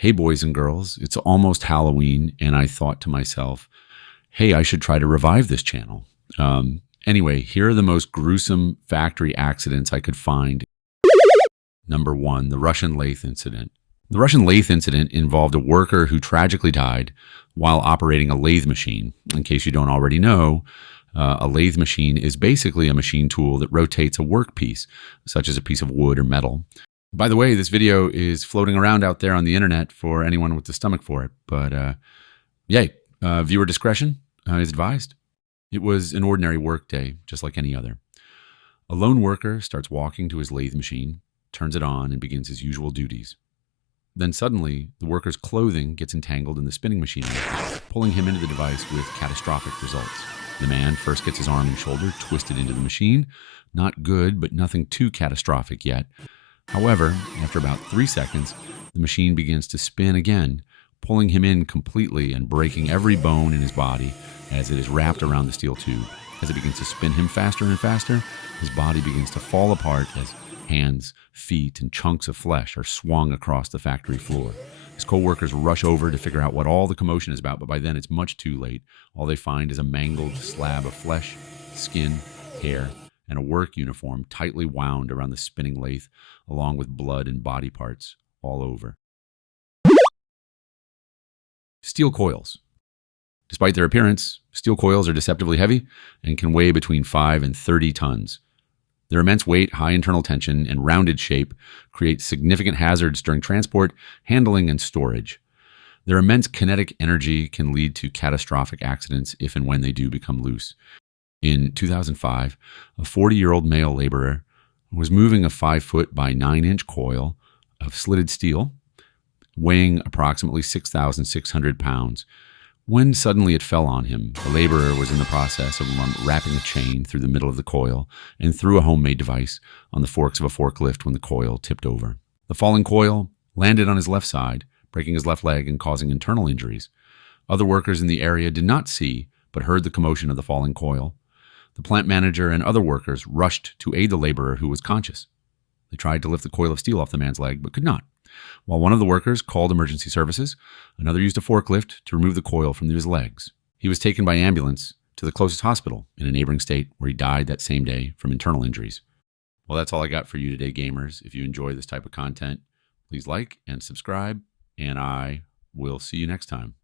Hey, boys and girls, it's almost Halloween, and I thought to myself, hey, I should try to revive this channel. Anyway, here are the most gruesome factory accidents I could find. Number one, the Russian lathe incident. The Russian lathe incident involved a worker who tragically died while operating a lathe machine. In case you don't already know, a lathe machine is basically a machine tool that rotates a workpiece, such as a piece of wood or metal. By the way, this video is floating around out there on the internet for anyone with the stomach for it. But yay, viewer discretion is advised. It was an ordinary work day, just like any other. A lone worker starts walking to his lathe machine, turns it on, and begins his usual duties. Then suddenly, the worker's clothing gets entangled in the spinning machine, pulling him into the device with catastrophic results. The man first gets his arm and shoulder twisted into the machine. Not good, but nothing too catastrophic yet. However, after about 3 seconds, the machine begins to spin again, pulling him in completely and breaking every bone in his body as it is wrapped around the steel tube. As it begins to spin him faster and faster, his body begins to fall apart as hands, feet, and chunks of flesh are swung across the factory floor. His co-workers rush over to figure out what all the commotion is about, but by then it's much too late. All they find is a mangled slab of flesh, skin, hair, and a work uniform tightly wound around the spinning lathe, along with blood and body parts all over. Steel coils. Despite their appearance, steel coils are deceptively heavy and can weigh between 5 and 30 tons. Their immense weight, high internal tension, and rounded shape create significant hazards during transport, handling, and storage. Their immense kinetic energy can lead to catastrophic accidents if and when they do become loose. In 2005, a 40-year-old male laborer was moving a 5-foot by 9-inch coil of slitted steel, weighing approximately 6,600 pounds, when suddenly it fell on him. The laborer was in the process of wrapping a chain through the middle of the coil and through a homemade device on the forks of a forklift when the coil tipped over. The falling coil landed on his left side, breaking his left leg and causing internal injuries. Other workers in the area did not see, but heard the commotion of the falling coil. The plant manager and other workers rushed to aid the laborer, who was conscious. They tried to lift the coil of steel off the man's leg, but could not. While one of the workers called emergency services, another used a forklift to remove the coil from his legs. He was taken by ambulance to the closest hospital in a neighboring state, where he died that same day from internal injuries. Well, that's all I got for you today, gamers. If you enjoy this type of content, please like and subscribe, and I will see you next time.